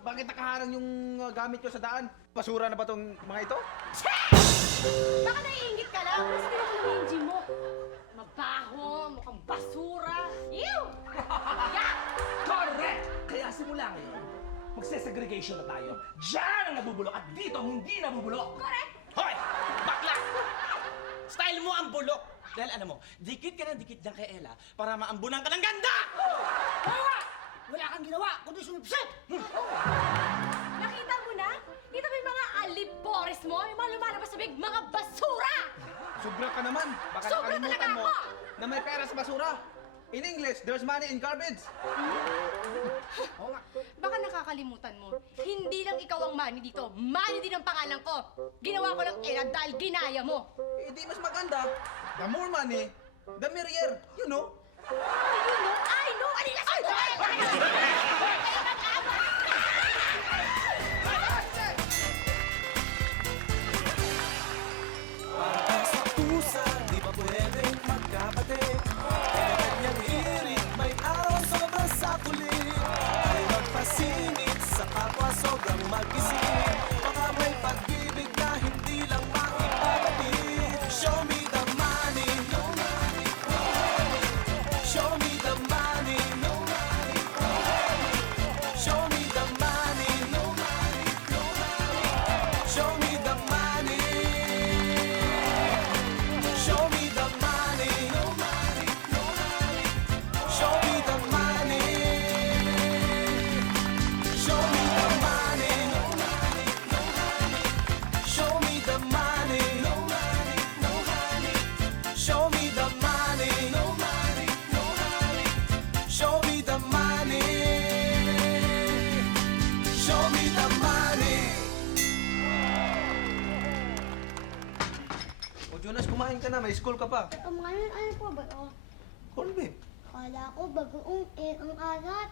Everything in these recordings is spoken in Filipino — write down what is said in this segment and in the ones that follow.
bakit nakaharang yung gamit nyo sa daan? Basura na ba tong mga ito? Baka naiingit ka lang. Kasi tira mo naman yung gym mo. Mabaho, mukhang basura. Ew! Yak! Correct! Kaya simula ngayon, magse-segregation na tayo. Diyan ang nabubulok at dito ang hindi nabubulok. Correct! Hoy! Bakla! Style mo ang bulok. Dahil alam mo, dikit ka ng dikit dyan kay Ella para maambunan ka ng ganda! Wala kang ginawa, kundi sumipsit! Nakita mo na? Dito may mga alipores mo, yung mga lumalabas sa big, mga basura! Sobra ka naman. Baka Sobra nakalimutan talaga mo ako! na may pera sa basura. In English, there's money in garbage. Baka nakakalimutan mo, hindi lang ikaw ang money dito, money din ang pangalan ko. Ginawa ko lang dahil ginaya mo. Eh, di mas maganda. The more money, the merrier. You know? I know! Alila sa Sa pusa, di ba pwedeng magkapatid? Kanya-kanyang hirit, may araw sobrang sakulit. Ay magpasingit sa kapwa sobrang mag-isip. Baka may pag-ibig na hindi lang maipapatid. Show me the money, no money, no money. Show me the money, no money, no money. Show me the money, no money, no money. Show me the money. Show me the money, no money, no money. Show me the money. Show me the money, no money, no money. Show me the money, no money, no money. Show me the money, no money, no money. Show me the money. Show me the money. O Jonas, kumain ka na. May school ka pa. Ano po ba ito? Corn beef. Kala ko bagoong ang alat.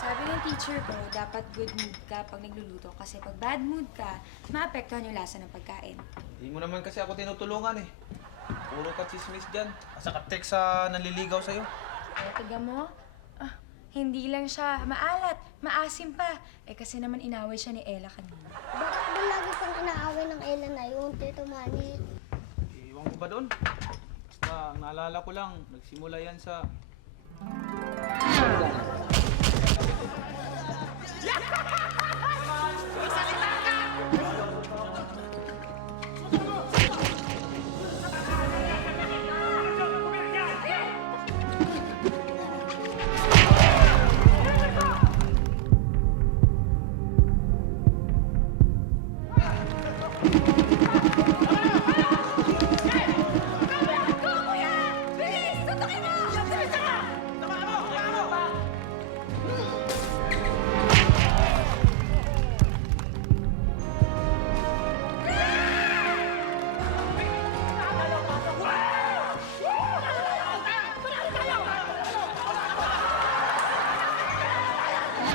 Sabi ng teacher ko, dapat good mood ka pag nagluluto kasi pag bad mood ka, maapektuhan yung lasa ng pagkain. Hindi mo naman kasi ako tinutulungan eh. Puro ka chismis dyan. Asa ka text sa nanliligaw sa'yo. Kaya tiga mo, hindi lang siya maalat, maasim pa. Eh kasi naman inaway siya ni Ella kanina. Bakit ba lagi kang inaaway ng Ella na yun, Tito Manny? Iwan ko ba doon? Basta, naalala ko lang, nagsimula yan sa...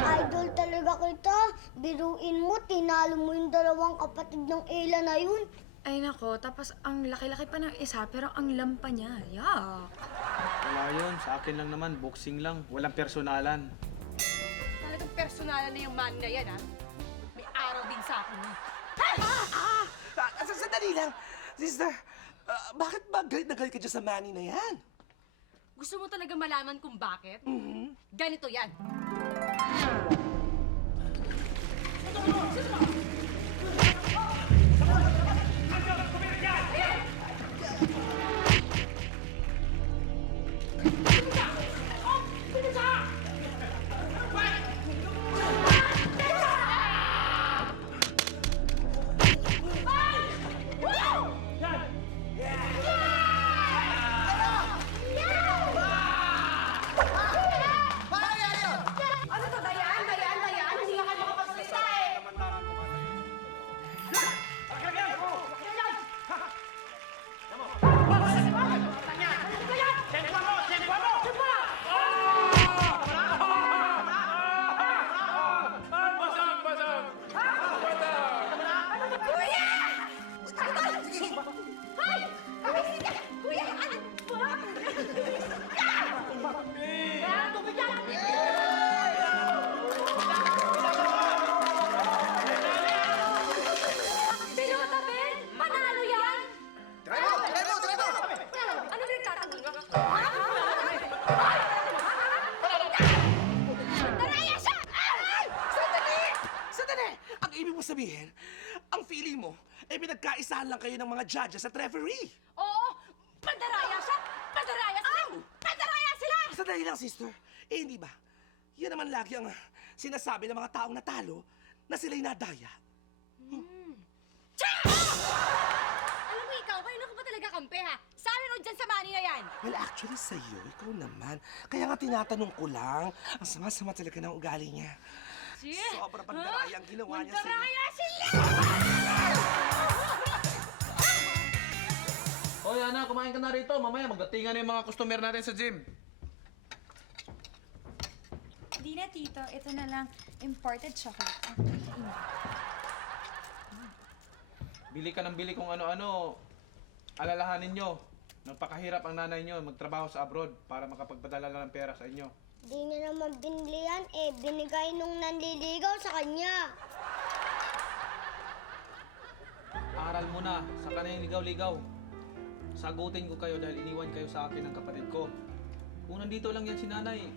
Idol talaga kita. Biruin mo, tinalo mo yung dalawang kapatid ng Ella na yun. Ay nako, tapos ang laki-laki pa ng isa pero ang lampa niya, yak. Wala yun, sa akin lang naman, boxing lang. Walang personalan. Talagang personalan na yung man na yan, ha? May araw din sa akin. Sandali lang. Sister, bakit ba galit na galit ka dyan sa Manny na yan? Gusto mo talaga malaman kung bakit? Ganito yan. Ano to, Dayan? Dayan? Dayan? Hindi na kayo makapagsalita eh. Pinuntahan lang kayo ng mga judges at referee. Oo! Pandaraya siya! Pandaraya sila! Pandaraya sila! Sandali lang, sister. Eh, hindi ba? Yan naman lagi ang sinasabi ng mga taong natalo na sila'y nadaya. Alam mo ikaw, kayo na ko ba talaga kampe ha? Sa amin o dyan sa money na yan? Well, actually, sa'yo, ikaw naman. Kaya nga tinatanong ko lang, ang sama-sama talaga ng ugali niya. Sobra pandaraya ang ginawa niya sa'yo. Pandaraya sila! Hoy, Ana, kumain ka na rito. Mamaya magdatingan na yung mga customer natin sa gym. Di na, Tito. Ito na lang. Imported chocolate. Bili ka ng bili kung ano-ano. Alalahanin nyo. Nagpakahirap ang nanay nyo magtrabaho sa abroad para makapagpadala lang ng pera sa inyo. Di niya naman binili yan eh. Binigay nung nanliligaw sa kanya. Aral mo na. Saka na yung ligaw-ligaw. Sagutin ko kayo dahil iniwan kayo sa akin ng kapatid ko. Kung nandito lang yan si nanay,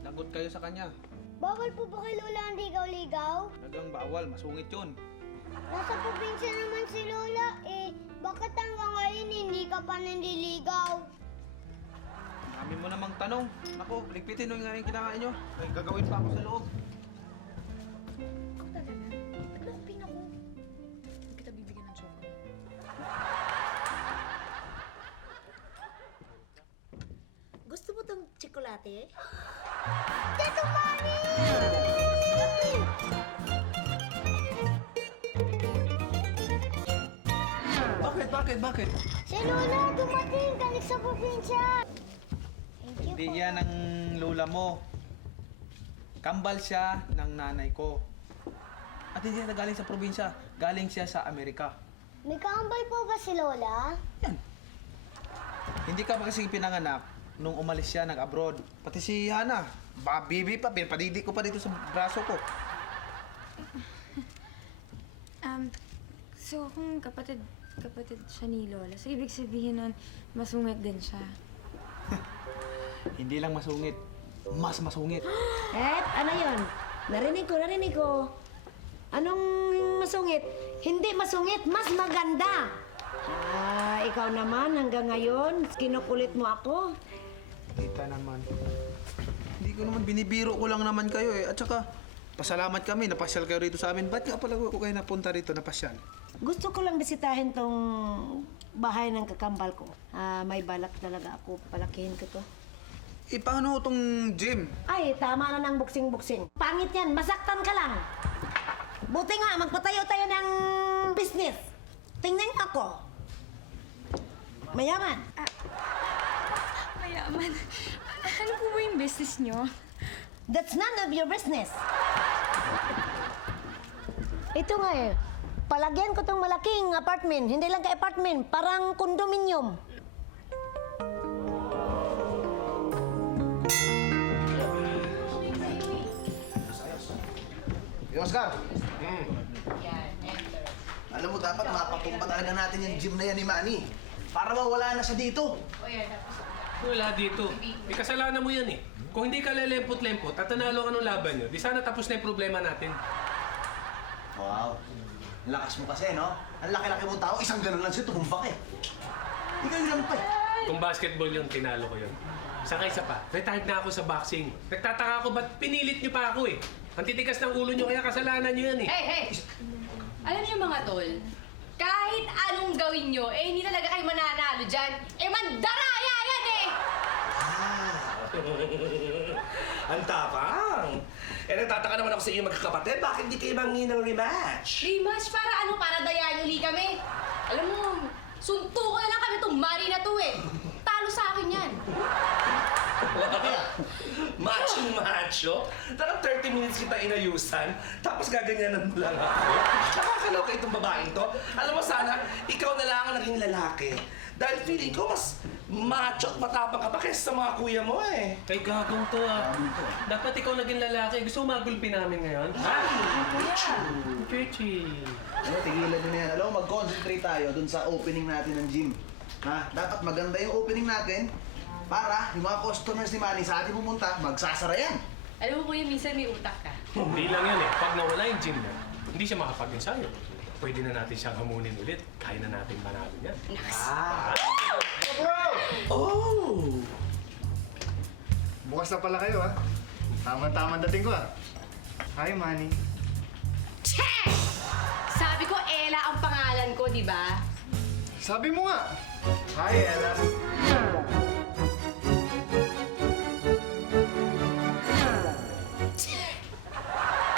lagot kayo sa kanya. Bawal po ba kay Lola ang ligaw-ligaw? Nagang bawal, masungit yun. Nasa probinsya naman si Lola eh. Bakit hanggang ngayon hindi ka pa nanliligaw? Dami mo namang tanong. Naku, ligpitin nyo yung kinakain nyo. May gagawin pa ako sa loob. Ikaw talaga? Ba't nakapin ako? Hindi kita bibigyan ng chocolate. Gusto mo tong tsokolate? Tito Manny! Bakit? Si Lola dumating galing sa probinsya. Thank you Hindi po. yan ang lola mo. Kambal siya ng nanay ko. At hindi siya galing sa probinsya. Galing siya sa Amerika. May kaambal po ba si Lola? Hindi ka ba kasi pinanganak nung umalis siya nag-abroad. Pati si Hana. Bibi pa, pinpadidi ko pa dito sa braso ko. So kung kapatid siya ni Lola, so ibig sabihin nun, masungit din siya. Hindi lang masungit. Mas masungit. Ano yun? Narinig ko. Anong masungit? Hindi masungit, mas maganda. Ikaw naman, hanggang ngayon, kinukulit mo ako. Kita naman. Hindi ko naman, binibiro ko lang naman kayo eh. At saka, pasalamat kami, napasyal kayo rito sa amin. Ba't nga pala ko kayo napunta rito, napasyal? Gusto ko lang bisitahin tong bahay ng kakambal ko. May balak talaga ako, palakihin ko to. Eh, paano itong gym? Ay, tama na ng buksing-buksing. Pangit yan, masaktan ka lang. Buti nga, magpatayo-tayo ng business. Tingnan ako. Mayaman. Mayaman. Ano po ba yung business niyo? That's none of your business. Ito nga eh. Palagyan ko tong malaking apartment. Hindi lang ka-apartment, parang condominium. Hey, Oscar! Alam mo, dapat mapatumba talaga natin yung gym na yan ni Manny. Para mawala na siya dito. Wala dito. May kasalanan mo yan eh. Kung hindi ka lelempot-lempot at nanalo ka ng laban nyo, di sana tapos na yung problema natin. Wow. Ang lakas mo kasi, no? Ang laki-laki mong tao, isang ganun lang siya, tumumbak eh. Ikaw yun lang pa eh. Kung basketball yun, tinalo ko yun. Saka isa pa, retired na ako sa boxing. Nagtataka ako, ba't pinilit nyo pa ako eh? Ang titigas ng ulo nyo, kaya kasalanan nyo yan eh. Hey! Alam niyo mga tol, kahit anong gawin nyo, eh hindi talaga kayo mananalo dyan. Eh mandaraya yan eh! Ang tapang! Eh, nagtataka naman ako sa iyo magkakapatid. Bakit di kayo mangingi ng rematch? Rematch para ano? Para dayain uli kami. Alam mo, sunto ko na lang kami itong mari na to eh. Talo sa akin yan. Macho? Tarang 30 minutes kita inayusan, tapos gaganyanan mo lang ako. Nakakaloka itong babaeng to. Alam mo sana, ikaw na lang ang naging lalaki. Dahil feeling ko mas macho at matapang ka pa kaysa sa mga kuya mo eh. Ay, gagong to ah. Dapat ikaw naging lalaki. Gusto mo magulpi namin ngayon? Ha? Chichi. Ano, tigilan nyo na yan. Alam mo, mag-concentrate tayo dun sa opening natin ng gym. Ha? Dapat maganda yung opening natin para yung mga customers ni Manny sa atin pumunta, magsasara yan. Alam mo kuya, minsan may utak ka. Hindi lang yan eh. Pag nawala yung gym na, hindi siya makapag-ensayo. pwede na natin siyang hamunin ulit. Kaya na natin manalo niyan. Oh! Bukas na pala kayo, ha? Tama-tama dating ko, ha? Hi, Manny. Che! Sabi ko, Ella ang pangalan ko, di ba? Sabi mo nga. Hi, Ella.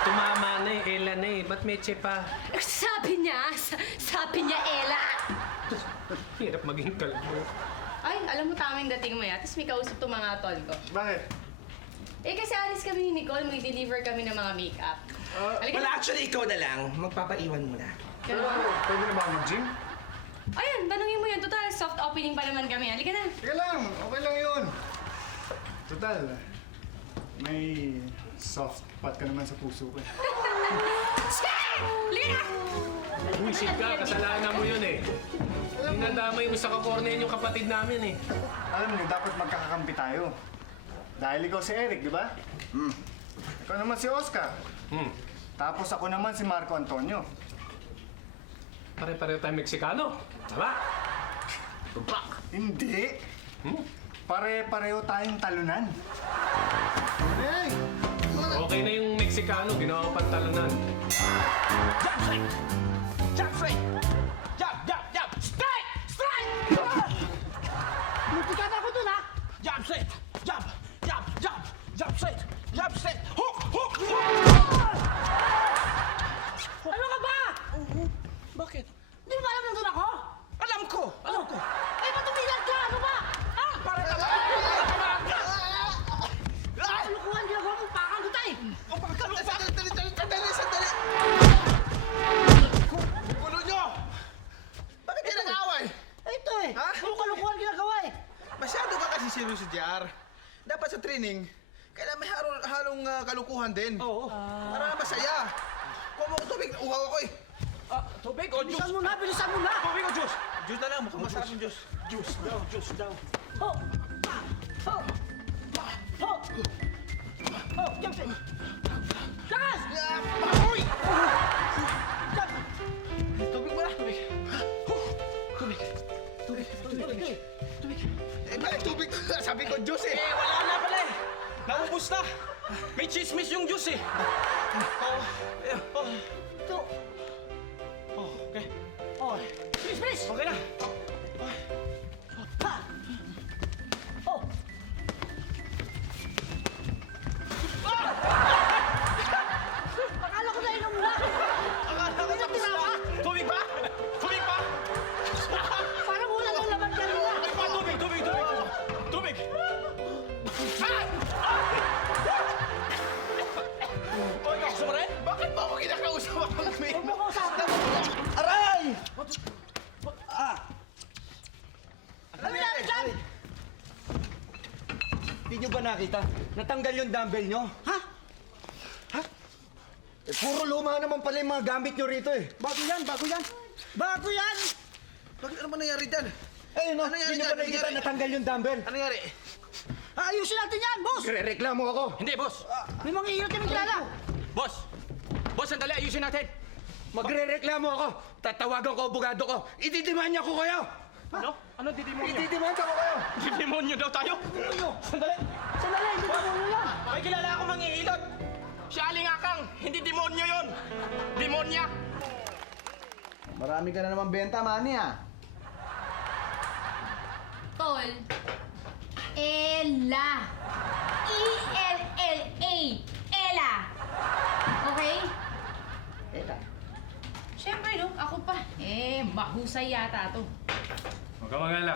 Tumama na eh, Ella na eh. Ba't meche pa? Sabi niya, Ella. Hirap maging kalbo. Ay, alam mo, tama yung dating mo yan. Tapos may kausap to mga tol ko. Bakit? Eh, kasi alis kami ni Nicole, may deliver kami ng mga makeup. Halika Well, na. actually, ikaw na lang. Magpapaiwan muna. Pwede na ba ako mag-gym? Ayun, tanungin mo yun. Total, soft opening pa naman kami. Halika na. Teka lang, okay lang yun. Total, may soft spot ka naman sa puso ko. Che! Halika na! Buisit ka, kasalanan mo yun eh. Dinadamay mo sa kakornen yung kapatid namin eh. Alam niyo, dapat magkakakampi tayo. Dahil ikaw si Eric, di ba? Ikaw naman si Oscar. Tapos ako naman si Marco Antonio. Pare-pareho tayo Meksikano. Tama? Hindi. Pare-pareho tayong talunan. Hey! Okay na yung Meksikano, ginawa ko pang talunan. Jab straight! Jab straight! Jab, jab, jab! Straight! Straight! Munti ka na ako dun, ha? Jab straight! Jab! Jab! Jab! Jab straight! Jab straight! Hook! Hook! Ano ka ba? Bakit? Di mo ba alam nandun ako? Alam ko! Alam ko! Eh, ba't tumilag ka? Ano ba? Ah! Para ka Kalukuhan ginagawa mo, pakang kita eh! Sandali! Ulo nyo! Bakit kayo nag-away? Ito eh! Ha? Puro kalukuhan ginagawa eh! Masyado ka kasi seryoso, JR. Dapat sa training, kailangan may halong kalukuhan din. Oo. Para masaya. Kuha mo ko tubig, uhaw ako eh. Tubig o juice? Bilisan mo na! Bilisan mo na! Tubig o juice? Juice na lang, mukhang masarap yung juice. Juice daw, juice daw. Oh! Oh! Oh! Oh! Jump in! Lakas! Uy! Tubig mo na, tubig. Tubig. Eh, bakit tubig? Sabi ko juice eh. Eh, wala na pala eh. Naubos na. May chismis yung juice eh. Ito! Okay. Oh! Bilis! Bilis! Okay na. Ha! Oh! Akala ko na inom na! Akala ko tapos na. Tubig ba? Tubig ba? Parang wala nang laman kanina! Ay pa, tubig, tubig, tubig. Tubig. Oy, gusto mo rin? Bakit ba ako kinakausap ang may? Huwag mo ko usapin! Aray! Ano nangyari dyan? Hindi nyo ba nakita? Natanggal yung dumbbell nyo? Ha? Eh, puro luma naman pala yung mga gamit nyo rito eh. Bago yan! Bago yan! Bago yan! Bakit ano ba nangyari dyan? Eh, no? Ano nangyari Hindi nyo dyan? ba nakikita natanggal yung dumbbell? Ano nangyari? Ayusin natin yan, boss! Reklamo ako. Hindi, boss! May mga hirap kami kilala! Boss! Boss, sandali, ayusin natin! Magre-reklamo ako. Tatawagan ko abogado ko. Ididimanya ko kayo. Ano? Ano didemonyo? Ididimanya ko kayo. Didemonyo daw tayo? Sandali. Sandali! Hindi ka mo yan! May kilala akong manghihilot! Si Aling Akang! Hindi demonyo yon! Demonya! Marami ka na naman benta, Manny, ah. Tol. Ella. E-L-L-A. Ella. Okay? Ella. Siyempre, no? Ako pa. Eh, mahusay yata to. Huwag ka mag-alala.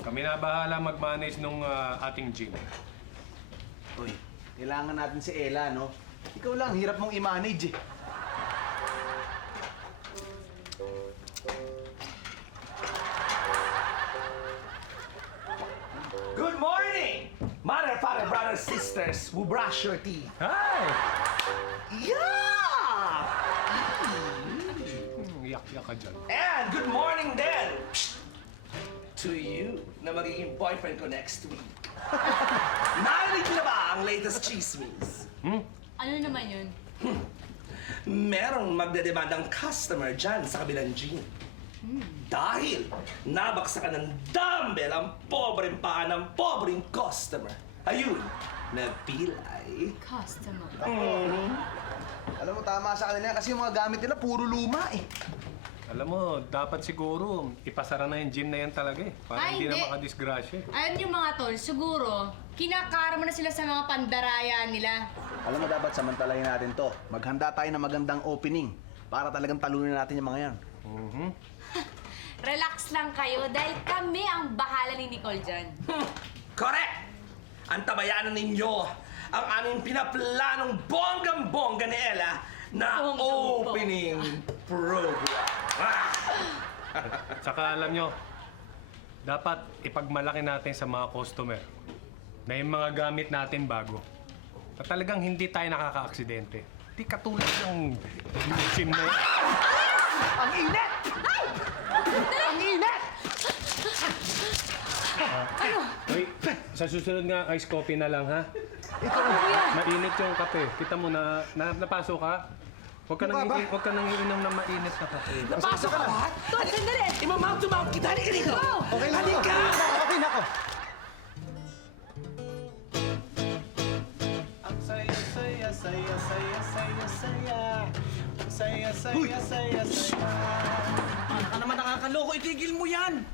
Kami na bahala mag-manage nung ating gym. Uy, kailangan natin si Ella, no? Ikaw lang, hirap mong i-manage, eh. Good morning! Mother, father, brothers, sisters who brush your teeth. Hi! Yeah! Iyak-iyak ka dyan. And good morning then to you na magiging boyfriend ko next week. Narinig na ba ang latest chismis? Ano naman yun? merong magdedemandang customer dyan sa kabilang gym. Dahil nabaksakan ng dumbbell ang pobreng paa ng pobreng customer. Ayun, napilay. Customer. Alam mo, tama sa kanila kasi yung mga gamit nila puro luma eh. Alam mo, dapat siguro ipasara na yung gym na yan talaga eh. Para Ay, hindi na hindi. makadisgrasya. Ayun yung mga tol, siguro, kinakarma na sila sa mga pandaraya nila. Alam mo, dapat samantalahin natin to. Maghanda tayo ng magandang opening para talagang talunin natin yung mga yan. Relax lang kayo dahil kami ang bahala ni Nicole dyan. Correct! Antabayanan ninyo ang aming pinaplanong bonggang-bongga ni Ella na opening program. At saka alam nyo, dapat ipagmalaki natin sa mga customer na yung mga gamit natin bago. Na talagang hindi tayo nakaka-aksidente. Di katulad ng gym na yan. Ang init! Ang init! Wait, sa susunod nga, ice coffee na lang, ha? Ito Mainit yung kape. Kita mo na napasok ka. Huwag ka nang iinom ng mainit na kape. Napasok ka ba? Tol, sandali! Imamount to mouth kita. Halika dito! Okay lang ako. Halika! Okay na ako. Ang saya, saya, saya, saya, saya, saya. Ang saya, saya, saya, saya. Ano ka naman nakakaloko? Itigil mo yan!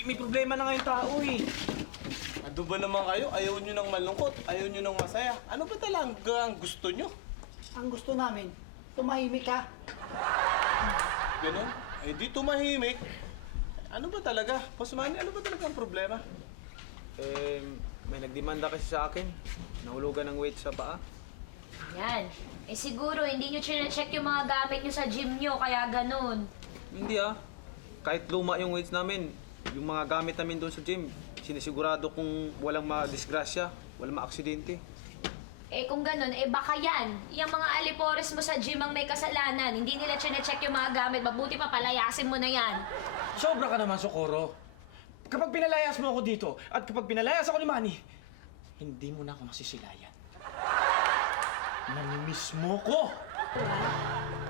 May problema na nga yung tao eh. Ano ba naman kayo? Ayaw nyo ng malungkot, ayaw nyo ng masaya. Ano ba talaga ang gusto nyo? Ang gusto namin, tumahimik ka. Ganon? Eh di tumahimik. Ano ba talaga? Boss Manny, ano ba talaga ang problema? May nagdemanda kasi sa akin. Nahulugan ng weight sa paa. Yan. Eh siguro, hindi nyo check yung mga gamit nyo sa gym nyo, kaya ganun. Hindi kahit luma yung weights namin, yung mga gamit namin doon sa gym, sinisigurado kung walang ma-disgrasya, walang ma-aksidente. Eh kung ganun, eh baka yan. Yung mga alipores mo sa gym ang may kasalanan. Hindi nila check yung mga gamit. Mabuti pa palayasin mo na yan. Sobra ka naman, Socorro. Kapag pinalayas mo ako dito, at kapag pinalayas ako ni Manny, hindi mo na ako masisilayan. Namimiss mo ko!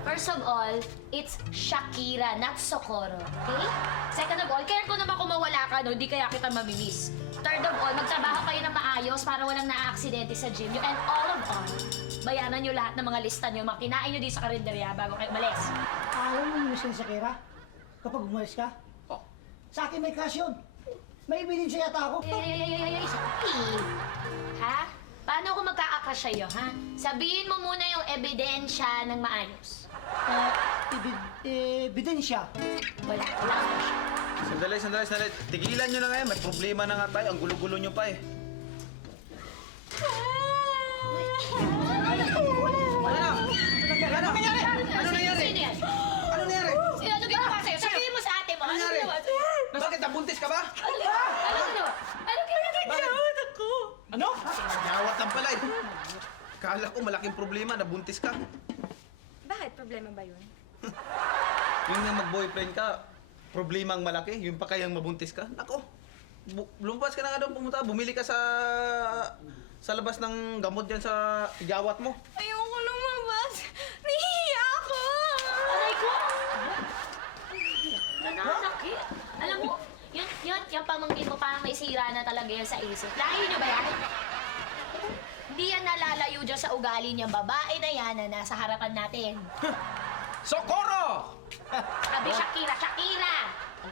First of all, it's Shakira, not Socorro. Okay? Second of all, care ko naman kung mawala ka, no? Di kaya kita mamimiss. Third of all, magtrabaho kayo ng maayos para walang naaaksidente sa gym nyo. And all of all, bayanan nyo lahat ng mga lista nyo, makinain nyo di sa karinderya bago kayo umalis. Ayaw mo miss ka ni Shakira? Kapag umalis ka? Oh. Sa akin may cash yun. May bilin siya yata ako. Ay, ha? Paano kung magkakakasya yun, ha? Sabihin mo muna yung ebidensya ng maayos. Ebidensya. Wala. Sandali. Tigilan nyo na ngayon. May problema na nga tayo. Ang gulo-gulo nyo pa eh. Ano nangyari? Ano nangyari? Sino yan? Ano nangyari? Ano ginawa sa'yo? Sabihin mo sa ate mo. Ano nangyari? ginawa sa'yo? Bakit nabuntis ka ba? Ano ginawa? Ano ginawa? Ano? Gawat lang pala eh. Kala ko malaking problema, nabuntis ka. Bakit? Problema ba yun? Yung nga mag-boyfriend ka, problema ang malaki. Yung pa kayang mabuntis ka. Nako, lumabas ka na nga doon pumunta. Bumili ka sa labas ng gamot dyan sa igawat mo. Ayoko lumabas. Nahihiya ako. Aray ko! Nananakit. Alam mo, yung pamangkin mo parang may sira na talaga yan sa isip. Lahi niyo ba yan? Hindi yan nalalayo dyan sa ugali niyang babae na yan na nasa harapan natin. Socorro! Sabi Shakira!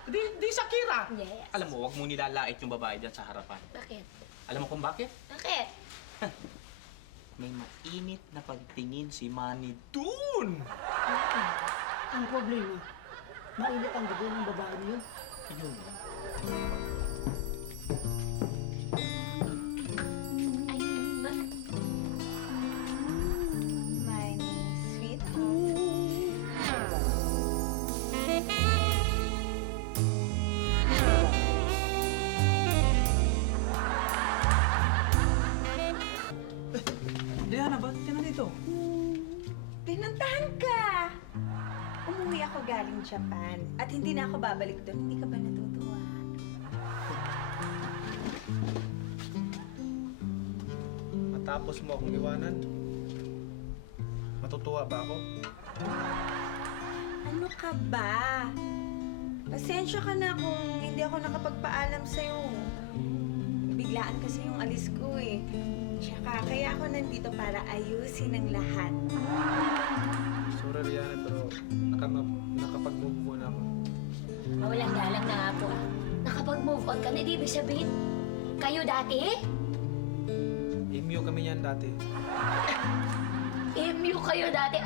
Di Shakira! Yes. Alam mo, huwag mo nilalait yung babae dyan sa harapan. Bakit? Alam mo kung bakit? Bakit? May mainit na pagtingin si Manny dun! Ang problema, mainit ang dugo ng babae niyo. Yun. Ayun ba? My sweet. Diana, ba't ka na dito? Pinuntahan ka! Umuwi ako galing Japan at hindi na ako babalik doon. Hindi ka ba natutuwa? Matapos mo akong iwanan, matutuwa ba ako? Ano ka ba? Pasensya ka na kung hindi ako nakapagpaalam sa'yo. Biglaan kasi yung alis ko eh. Tsaka kaya ako nandito para ayusin ang lahat. Sorry, Rihanna, pero nakapag-move on ako. Mawalang galang na nga po. Nakapag-move on ka na, di ibig sabihin, kayo dati? MU kami yan dati. MU kayo dati?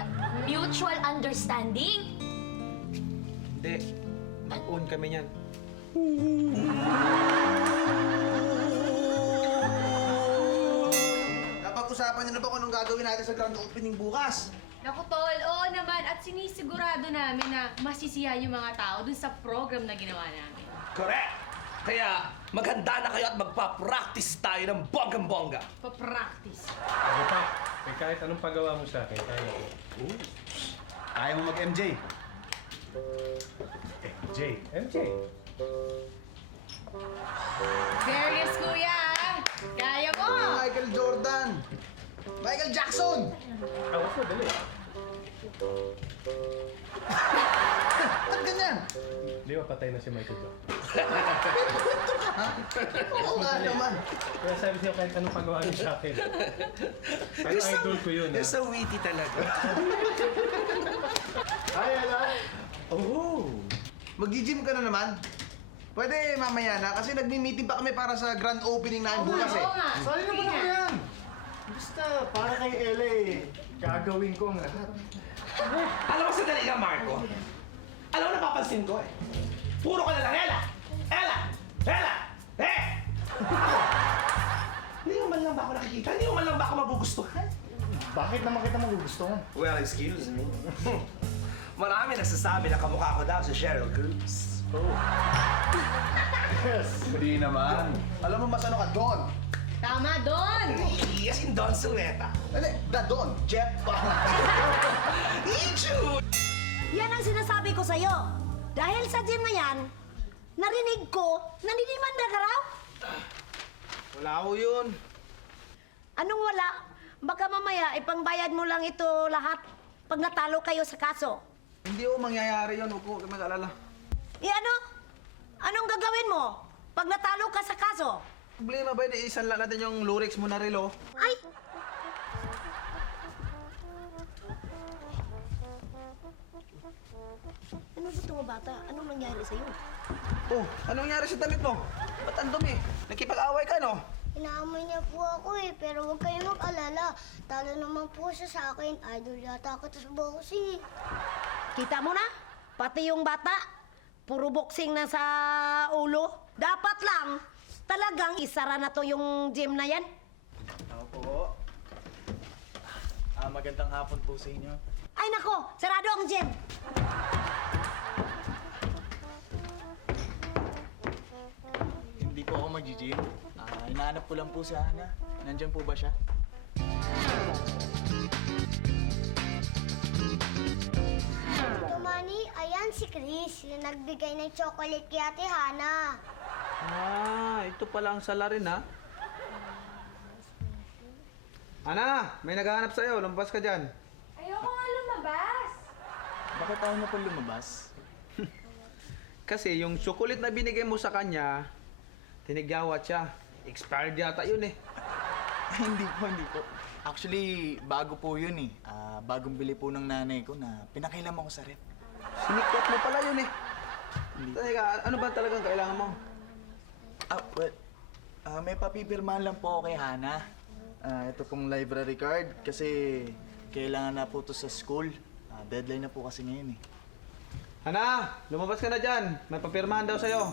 Mutual understanding? Hindi. Mag-on kami yan. Napag-usapan niyo na ba kung anong gagawin natin sa grand opening bukas? Naku, Tol, oo naman. At sinisigurado namin na masisiyahan yung mga tao dun sa program na ginawa namin. Correct! Kaya maghanda na kayo at magpa-practice tayo ng bonggang-bongga. Pa-practice. Ako pa, eh, kahit anong pagawa mo sa akin, kaya ko. Ayaw mo mag-MJ. MJ. Fairness, kuya! Kaya mo! Michael Jordan! Michael Jackson! Ako po, dali. Ba't ganyan? Di ba patay na si Michael Jackson? Oo nga naman. Kaya sabi siya kahit anong pagawa niyo sa akin. Ang idol ko yun, ha? You're so witty talaga. Ay, ala. Oh. Mag-gym ka na naman? Pwede mamaya na kasi nagmi-meeting pa kami para sa grand opening namin bukas eh. Oo nga. Sali naman ako yan! Basta, para kay Ella eh, gagawin ko ang lahat. Alam mo, sandali ka, Marco. Alam mo, napapansin ko eh. Puro ka na lang, Ella! Ella! Ella! Eh! Hindi mo man lang ba ako nakikita? Hindi mo man lang ba ako magugustuhan? Bakit naman kita magugustuhan? Well, excuse me. Marami nagsasabi na kamukha ko daw si Sheryl Cruz. Yes! Hindi naman. Alam mo, mas ano ka, Don. Tama, Don! Yes, in Don Suneta. Ano, the Don, Jeff Ichu! Yan ang sinasabi ko sa'yo. Dahil sa gym na yan, narinig ko, naninimanda ka raw. Wala ako yun. Anong wala? Baka mamaya, ipangbayad mo lang ito lahat pag natalo kayo sa kaso. Hindi ko mangyayari yun. Huwag ko mag-alala. Ano? Anong gagawin mo pag natalo ka sa kaso? Problema ba yun? Isan lang natin yung lyrics mo na relo. Ay! Ano ba ito bata? Anong nangyari sa'yo? Oh, anong nangyari sa damit mo? Ba't ang dumi? Nakipag-away ka, no? Inaamoy niya po ako eh, pero huwag kayo mag-alala. Talo naman po siya sa akin. Idol yata ako sa boxing eh. Kita mo na? Pati yung bata, puro boxing na sa ulo. Dapat lang, talagang isara na to yung gym na yan. Ako po. Magandang hapon po sa inyo. Ay nako, sarado ang gym. Hindi po ako mag-gym. Hinahanap ko lang po si Ana. Nandyan po ba siya? Tumani, ayan si Chris, yung nagbigay ng chocolate kay Ate Hana. Ito pala ang salarin, ha? Ana, may naghahanap sa'yo. Lumabas ka dyan. Ayoko nga lumabas! Bakit ako na pa lumabas? Kasi yung chocolate na binigay mo sa kanya, tinigyawat siya. Expired yata yun eh. Hindi po. Actually, bago po yun eh. Bagong bili po ng nanay ko na pinakilam ako sa rep. Sinikot mo pala yun eh. Teka, ano ba talagang kailangan mo? May papipirmahan lang po ako kay Hana. Ito pong library card kasi kailangan na po to sa school. Deadline na po kasi ngayon eh. Ana, lumabas ka na dyan. May papirmahan daw sa'yo.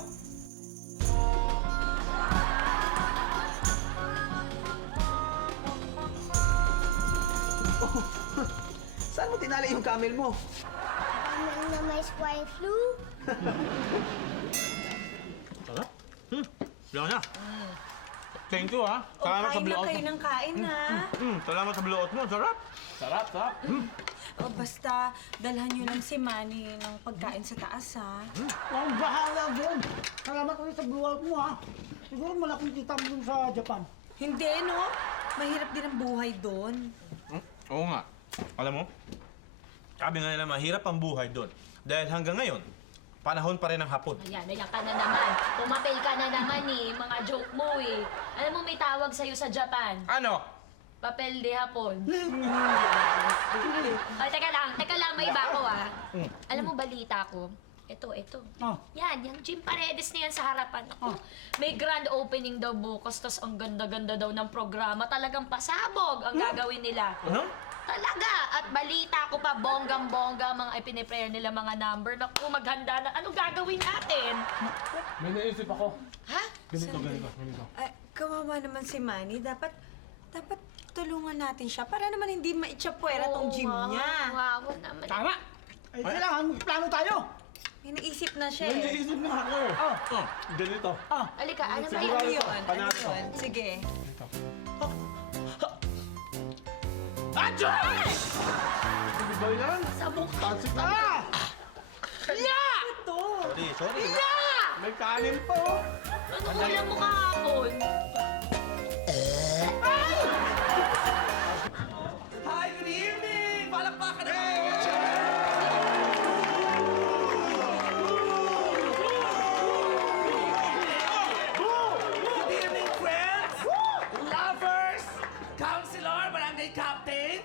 Oh, saan mo tinali yung camel mo? Camel na may swine flu. Sarap. Wala na. Thank you, ha. Salamat sa kain na blowout kayo mo. ng kain, ha? Salamat sa blowout mo. Sarap. Sarap. O basta, dalhan nyo lang si Manny ng pagkain sa taas, ha? Ang bahala doon. Salamat ulit sa blowout mo, ha. Siguro malaking kita mo dun sa Japan. Hindi, no? Mahirap din ang buhay doon. Oo nga. Alam mo, Sabi nga nila, mahirap ang buhay doon. Dahil hanggang ngayon, panahon pa rin ang hapon. Ayan ka na naman. Pumapil ka na naman eh. Mga joke mo eh. Alam mo may tawag sa'yo sa Japan. Ano? Papel de hapon. Ay, teka lang, may iba ko ah. Alam mo, balita ko. Ito. Yan, yung Jim Paredes na yan sa harapan. Ako, may grand opening daw bukas, tas ang ganda-ganda daw ng programa. Talagang pasabog ang gagawin nila. Ano? Talaga! At balita ko pa, bonggang-bongga mga ipiniprayer nila mga number. Naku, maghanda na. Anong gagawin natin? May naisip ako. Ha? Ganito. Ay, kawawa naman si Manny. Dapat tulungan natin siya para naman hindi maitsapwera tong gym niya. Wow naman. Tama! Ay, kailangan magplano tayo! May naisip na siya eh. Naisip na ako. Ganito. Halika, ano ba Ano yun? yun? Ano yun? Sige. Adjo! Ano ba yan? Sabog. Tansik na. Ito! Sorry. May kanin pa oh. Ano ulam mo kahapon? Hi, good evening! Palakpakan na mga Good evening, friends! Lovers! Counselor, barangay captain!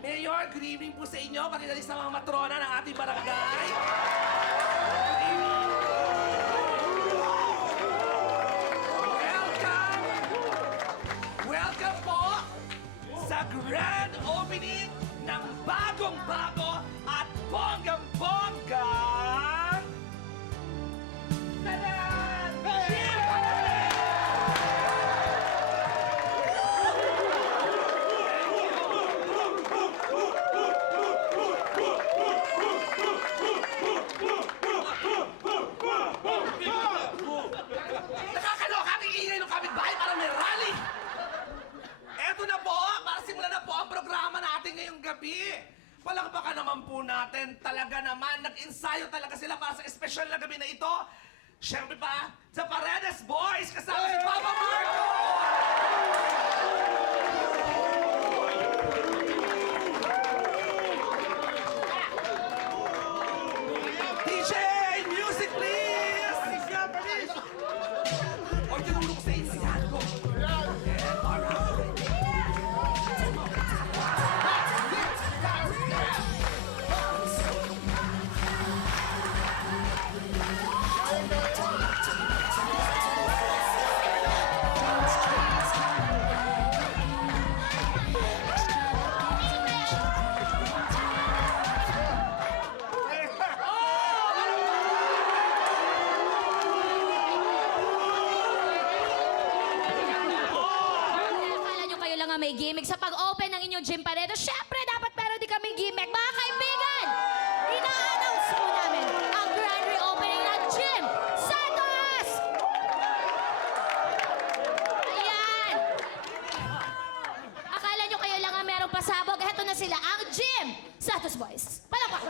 Mayor, good evening po sa inyo, pakidalis sa mga matrona ng ating barangay. Good evening! Welcome po sa grand opening ng bagong-bago at bonggang-bonggang Tanan! Gym Nakakaloka ang ingay ng kapitbahay para may rally! Eto na po, para simulan na po ang programa natin ngayong gabi. Palakpakan naman po natin. Talaga naman, nag-ensayo talaga sila para sa espesyal na gabi na ito. Siyempre pa, sa Paredes Boys, kasama si Papa Marco! DJ, music please! Oy, tinulong ko sa insiyan ko. Yeah, alright. Akala nyo kayo lang ang may gimmick sa pag-open ng inyong Gym Paredes. Syempre, dapat meron din kami gimmick. Mga kaibigan, ina-announce po namin ang grand reopening ng Gym Santos! Ayan! Akala nyo kayo lang ang merong pasabog. Eto na sila, ang Gym Santos Boys. Palakpak!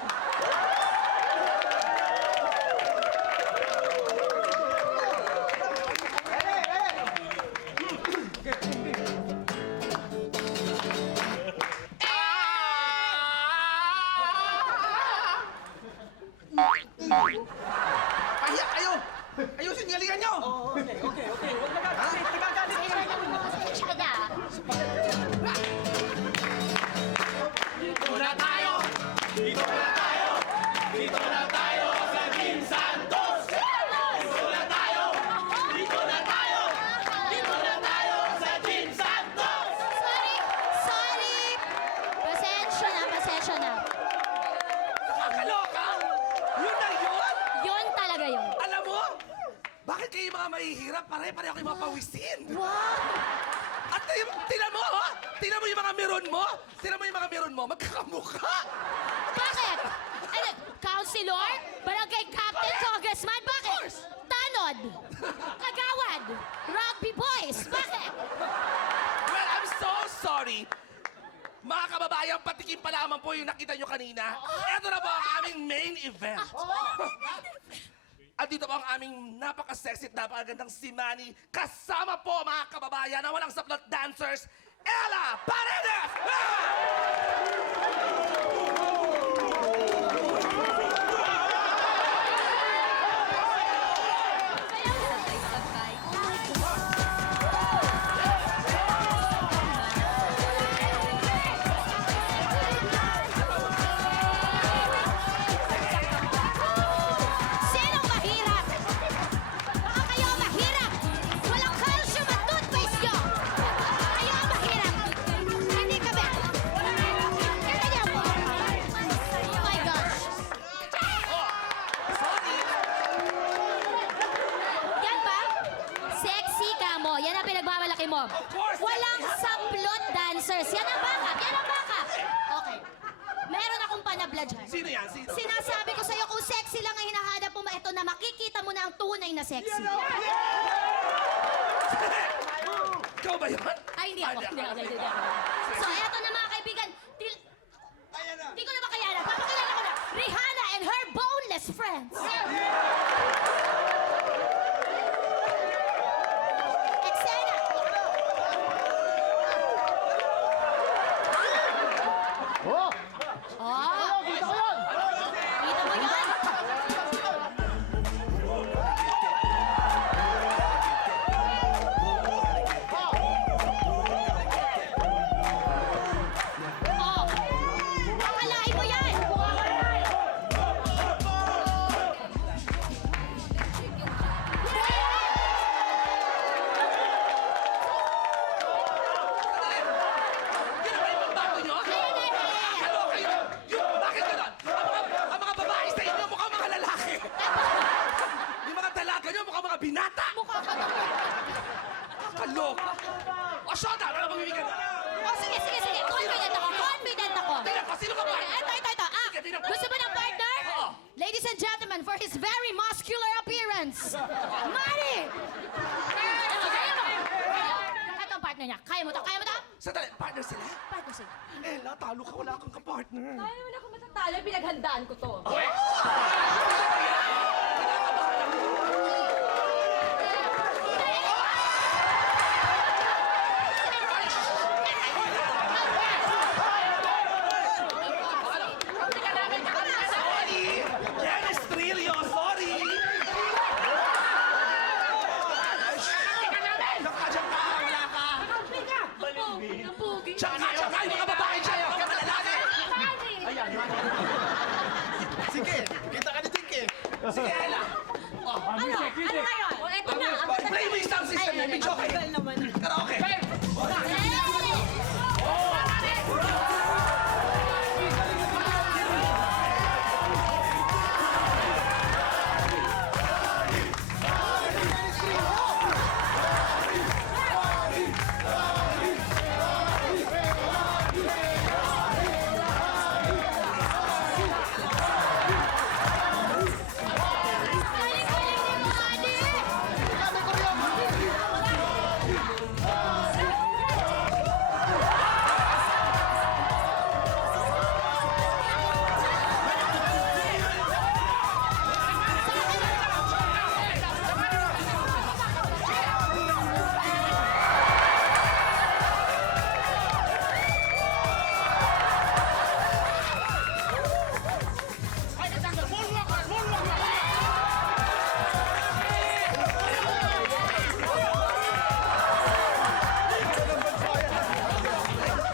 Pahiya kayo! Ayusin niyo, aligan niyo! Okay. Huwag nagagalit. Nagagalit. Pasensya na. Dito na tayo! Dito na tayo! Dito na tayo sa Team Santos! Dito na tayo! Dito na tayo! Dito na tayo sa Team Santos! Sorry! Pasensya na. Nakakaloka! Yun na yun! Yun talaga yun. Alam mo, bakit kayo mga mahihirap? Pare-pareho kayo mapawisin. Wow! At tinan mo, ha? Tinan mo yung mga meron mo. Tinan mo yung mga meron mo. Magkakamukha. Bakit? Ano, counselor? Barangay captain? Congressman? Bakit? Tanod? Kagawad? Rugby boys? Bakit? Well, I'm so sorry. Mga kababayan, patikim pa lamang po yung nakita nyo kanina. Ito na po ang aming main event. At dito po ang aming napaka-sexy at napakagandang si Manny. Kasama po mga kababayan na walang saplot dancers, Ella Paredes! Ah! Sexy ka mo. Yan ang pinagmamalaki mo. Of course, Walang sexy. saplot dancers. Yan ang backup. Yan ang backup. Okay. Meron akong panabla dyan. Sino yan? Sino? Sinasabi ko sa'yo kung sexy lang ang hinahanap mo, ito na makikita mo na ang tunay na sexy. Ikaw ba yun? Ay, hindi ako. Hindi ako. So, eto na mga kaibigan. Hindi ko na makayanan. Papakilala ko na. Rihanna and her boneless friends. Eksena. Oh! Oh! Kita ko yun! Kita mo yan? Oh! Akalain mo yan! Yan ba yung bago nyo? Hello kayo! Bakit gano'n? Ang mga babae sa inyo mukhang mga lalaki. Yung mga dalaga nyo mukhang mga binata. Mukha ka na. Kaloka. O, shut up! Ano bang ibigay mo? Oh, sige. Confident ako. Tingnan ko, sino ka ba? Ito. Sige, tingnan ko. Gusto mo ng partner? Oo. Ladies and gentlemen, for his very muscular appearance, Manny! Ito ang partner niya. Kaya mo to? Sandali, partner sila? Partner sila. Ella, talo ka. Wala kang kapartner. Ay, naman ako matatalo. Pinaghandaan ko to. Sorry! Dennis Trillo, sorry! Diyan ka, wala ka! Ang pogi. Diyan ka! Yung mga babae dyan! Yung mga lalaki! Sige, kita ka ni Tinky. Sige, Ella! Ano ngayon? O, eto na. Play mo yung sound system niya, medyo okay. Karaoke.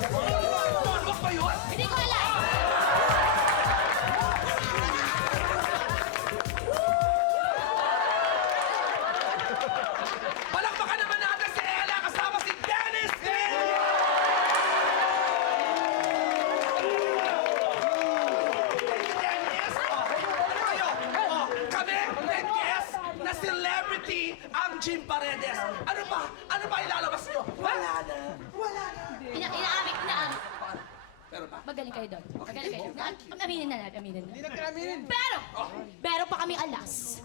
Moonwalk ba yun? Hindi ko alam. Palakpakan naman natin si Ella kasama si Dennis Trillo! Thank you, Dennis! Ano kayo? Kami, may guest na celebrity ang Jim Paredes. Ano pa ilalabas nyo? Wala na. Inaamin. Meron pa? Magaling kayo doon. Aminin na natin. Hindi na kaminin. Pero, meron pa kaming alas.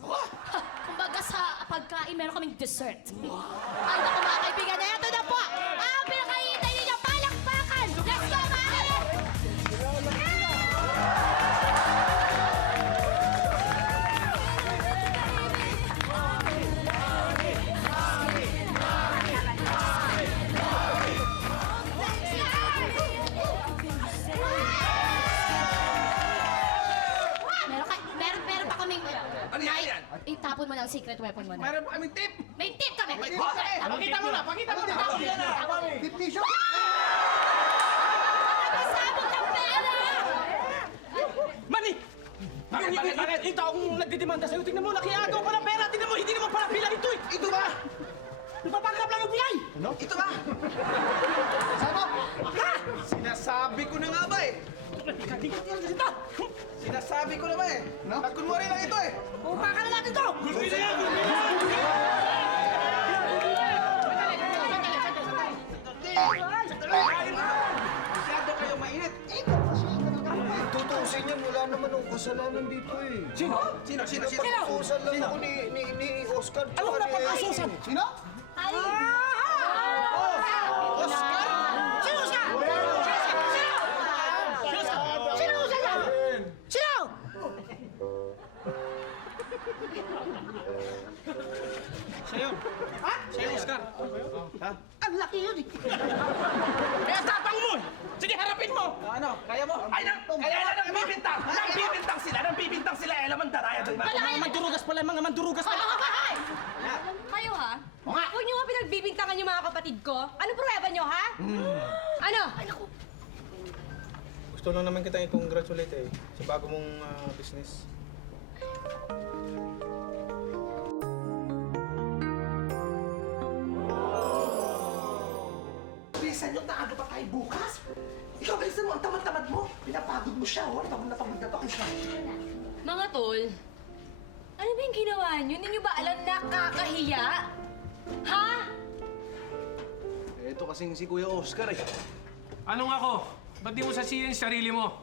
Kumbaga sa pagkain, meron kaming dessert. Ay, naku mga kaibigan, eto na po! Ang pinakahihintay ninyo, palakpakan! Let's go, Mari! Meron pa kaming... Ano yan? Itapon mo na ang secret weapon mo na. Meron pa kaming tip. May tip kami! Pakita mo na. Tip tissue. Nakasabog ng pera! Manny! Bakit? Yung taong nagdidemanda sa'yo, tingnan mo, nakiagaw pa ng pera. Tingnan mo, hindi naman pala pila ito eh. Ito ba? Nagpapangkap lang ang biyay. Ito ba? Sama? Sinasabi ko na nga ba eh. Dikit yan dito. Sinasabi ko na ba eh. Kunwari lang ito eh. Upakan na natin to. wala nandito eh. Sino? Sino? Napag-usan lang ako ni Oscar. Anong napag-ususan? Sino? Ay! Oscar? Sino Oscar? Sino Oscar? Sino? Siya yun. Ha? Siya yung Oscar. Ha? Ang laki yun eh. Kaya tapang mo! Sige, harapin mo! Ano? Kaya mo? Ay, kaya na nang bibintang sila, Ella Mandaraya, di ba? Mga mandurugas pala, mga mandurugas pala! Kayo ha? Huwag niyo nga pinagbibintangan yung mga kapatid ko. Ano pruweba niyo, ha? Ano? Gusto lang naman kita i-congratulate eh sa bago mong business. Bilisan nyo, naaga pa tayo bukas. Ikaw, bilisan mo, ang tamad-tamad mo. Pinapagod mo siya, oh. Napagod na to siya. Mga tol, ano ba yung ginawa niyo? Hindi niyo ba alam nakakahiya? Ha? Ito kasing si Kuya Oscar eh. Anong ako? Ba't di mo sasihin yung sarili mo?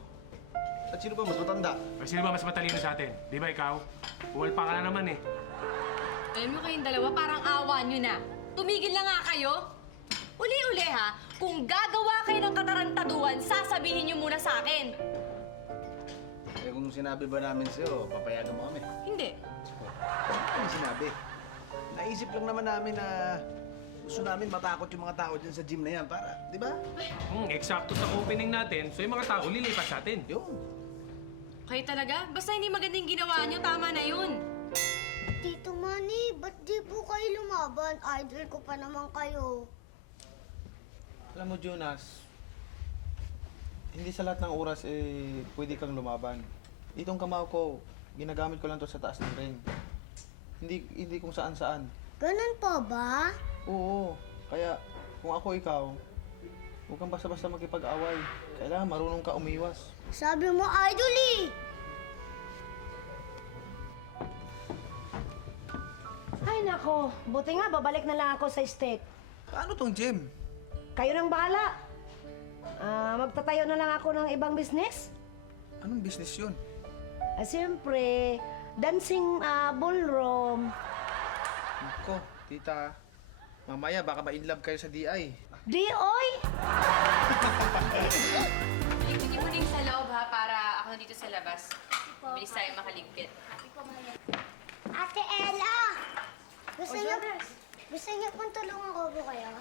At sino ba mas matanda? Ay, sino ba mas matalino sa atin? Di ba ikaw? Uwal pa ka na naman eh. Alam mo kayong dalawa, parang awa niyo na. Tumigil na nga kayo. Uli-uli ha, kung gagawa kayo ng katarantaduhan, sasabihin niyo muna sa akin. Eh kung sinabi ba namin sa'yo, papayagan mo kami. Hindi. Ano sinabi? Naisip lang naman namin na gusto namin matakot yung mga tao dyan sa gym na yan para, di ba? Eksakto sa opening natin, so yung mga tao lilipat sa atin. Yun. Kayo talaga? Basta hindi magandang ginawa niyo, tama na yun. Tito Manny, ba't di po kayo lumaban? Idol ko pa naman kayo. Alam mo, Jonas, hindi sa lahat ng oras eh pwede kang lumaban. Itong kamao ko, ginagamit ko lang to sa taas ng ring. Hindi kung saan-saan. Ganun pa ba? Oo, kaya kung ako ikaw, huwag kang basta-basta makipag-away. Kailangan marunong ka umiwas. Sabi mo, idol eh! Ay nako, buti nga babalik na lang ako sa state. Paano tong gym? Kayo nang bahala. Magtatayo na lang ako ng ibang business. Anong business yun? Siyempre, dancing ballroom. Nako, tita. Mamaya baka ma-inlove kayo sa DI. Di, oy! Ligpit niyo muna yung sa loob ha, para ako dito sa labas. Bilis tayo makaligpit. Ate Ella! Gusto niyo pong tulungan ko po kayo?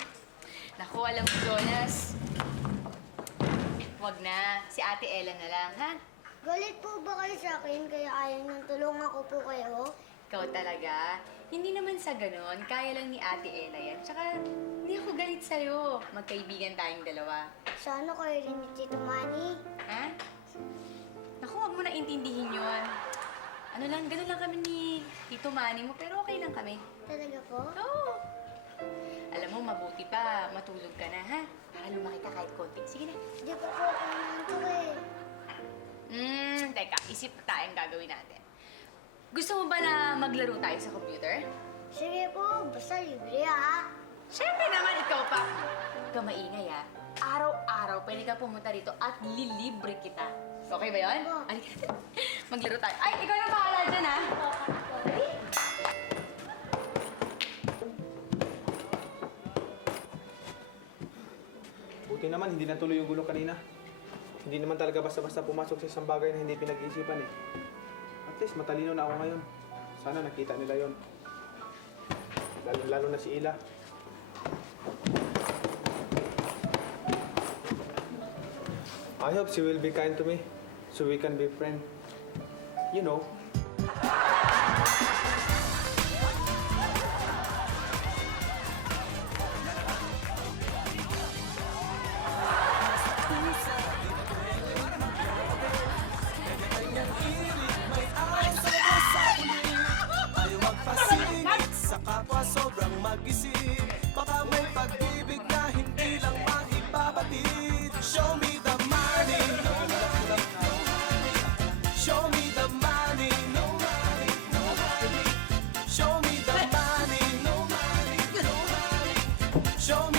Naku, alam mo, Jonas. Wag na. Si Ate Ella na lang, ha? Galit po ba kayo sa akin kaya ayaw nang tulungan ko po kayo? Ikaw talaga. Hindi naman sa ganon. Kaya lang ni Ate Ella yan. Tsaka, hindi ako galit sa'yo. Magkaibigan tayong dalawa. Sana kayo rin ni Tito Manny. Ha? Naku, wag mo na intindihin yun. Ano lang, ganun lang kami ni Tito Manny mo, pero okay lang kami. Talaga po? Oo. Alam mo, mabuti pa, matulog ka na, ha? Para lumaki ka kahit konti. Sige na. Di pa po ako nanto eh. Teka, isip tayong gagawin natin. Gusto mo ba na maglaro tayo sa computer? Sige po, basta libre ha. Siyempre naman, ikaw pa. Ikaw maingay, ha? Araw-araw, pwede ka pumunta rito at lilibre kita. Okay ba yun? Halika. Maglaro tayo. Ay, ikaw na bahala dyan, ha? Buti naman, hindi natuloy yung gulo kanina. Hindi naman talaga basta-basta pumasok sa isang bagay na hindi pinag-iisipan eh. At least, matalino na ako ngayon. Sana nakita nila yon. Lalo na si Ila. I hope she will be kind to me so we can be friends. You know. Ayaw magpasingit sa kapwa sobrang mag-isip. Baka may pag-ibig na hindi lang maipabatid. Show me the money. Show me the money. Show me the money. Show me